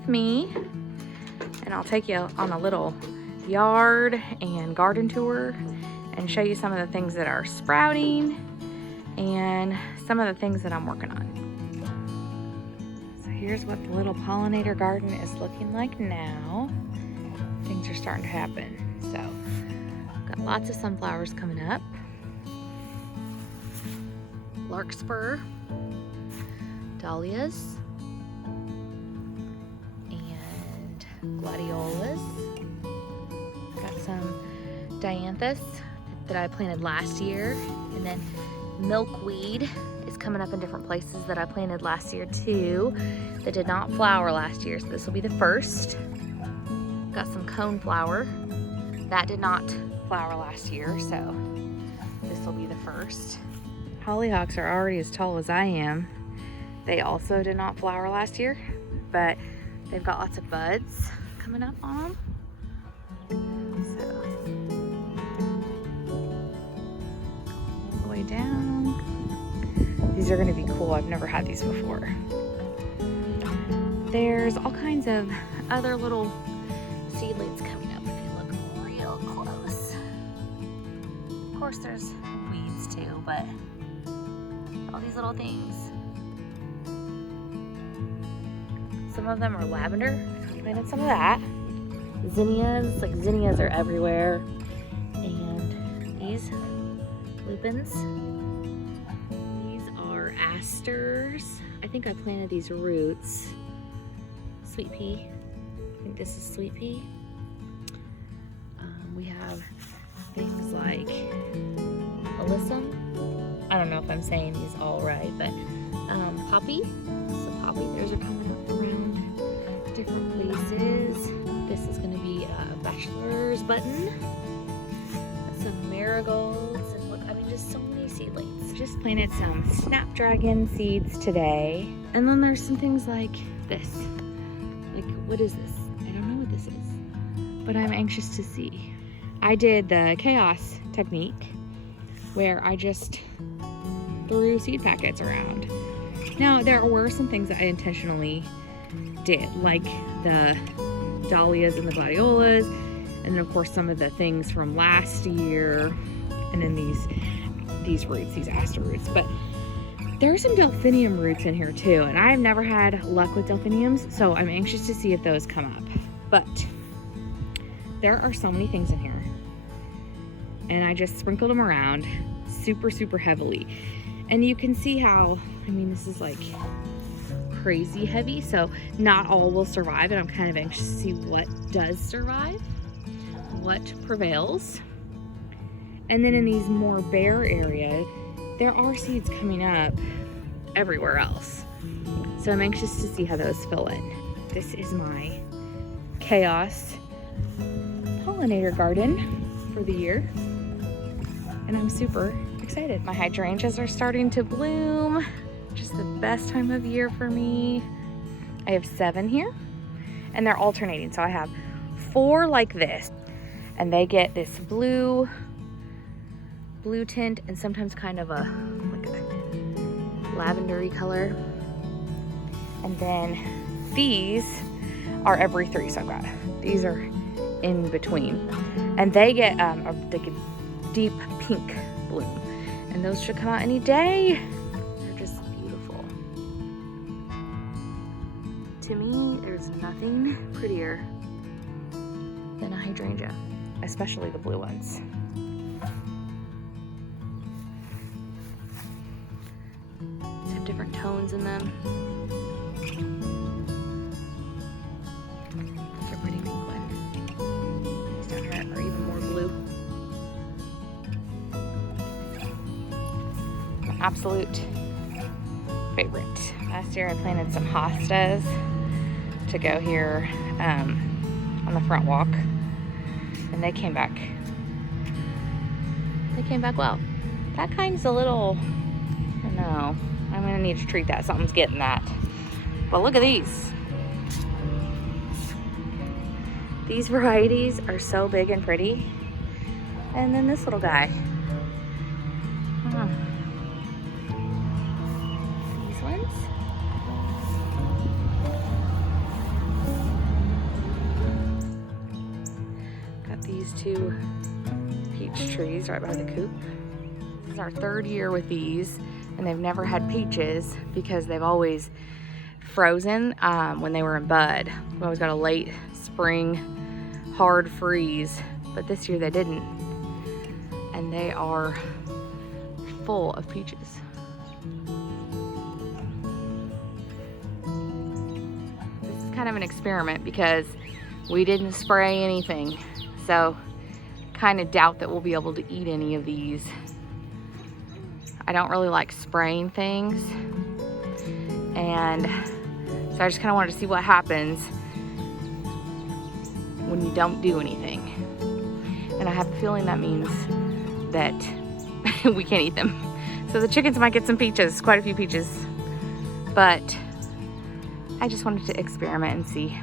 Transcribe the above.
with me and I'll take you on a little yard and garden tour and show you some of the things that are sprouting and some of the things that I'm working on. So here's what the little pollinator garden is looking like now. Things are starting to happen. So got lots of sunflowers coming up. Larkspur, dahlias, and gladiolas. Got some dianthus that I planted last year, and then milkweed is coming up in different places that I planted last year too that did not flower last year, so this will be the first. Got some coneflower that did not flower last year, so this will be the first. Hollyhocks are already as tall as I am. They also did not flower last year, but they've got lots of buds coming up on them. So, all the way down. These are gonna be cool. I've never had these before. There's all kinds of other little seedlings coming up if you look real close. Of course, there's weeds too, but all these little things. Some of them are lavender. I planted some of that. Zinnias, like zinnias are everywhere. And these lupins. These are asters. I think I planted these roots. Sweet pea. I think this is sweet pea. We have things like alyssum. I don't know if I'm saying these all right, but poppy. So poppy, those are coming up around different places. This is going to be a bachelor's button. Some marigolds, and look, I mean, just so many seedlings. Just planted some snapdragon seeds today. And then there's some things like this. Like, what is this? I don't know what this is, but I'm anxious to see. I did the chaos technique where I just threw seed packets around. Now, there were some things that I intentionally did, like the dahlias and the gladiolas, and then of course some of the things from last year, and then these roots, these aster roots. But there are some delphinium roots in here too, and I've never had luck with delphiniums, so I'm anxious to see if those come up. But there are so many things in here, and I just sprinkled them around super, super heavily. And you can see how, I mean, this is like crazy heavy, so not all will survive, and I'm kind of anxious to see what does survive, what prevails. And then in these more bare areas, there are seeds coming up everywhere else. So I'm anxious to see how those fill in. This is my chaos pollinator garden for the year, and I'm super excited. My hydrangeas are starting to bloom. Just the best time of year for me. I have 7 here, and they're alternating. So I have 4 like this, and they get this blue tint, and sometimes kind of a like a lavendery color. And then these are every 3. So I've got these are in between, and they get like a deep pink bloom. And those should come out any day. They're just beautiful. To me, there's nothing prettier than a hydrangea, especially the blue ones. They have different tones in them. There's a pretty pink one. These down here are even more blue. Absolute favorite. Last year I planted some hostas to go here on the front walk, and they came back well. That kind's a little, I don't know, I'm gonna need to treat that. Something's getting that. But look at these. These varieties are so big and pretty. And then this little guy. These ones. these 2 peach trees right by the coop. This is our 3rd year with these, and they've never had peaches because they've always frozen when they were in bud. We always got a late spring hard freeze, but this year they didn't. And they are full of peaches. This is kind of an experiment because we didn't spray anything. So kind of doubt that we'll be able to eat any of these. I don't really like spraying things. And so I just kind of wanted to see what happens when you don't do anything. And I have a feeling that means that we can't eat them. So the chickens might get some peaches, quite a few peaches. But I just wanted to experiment and see.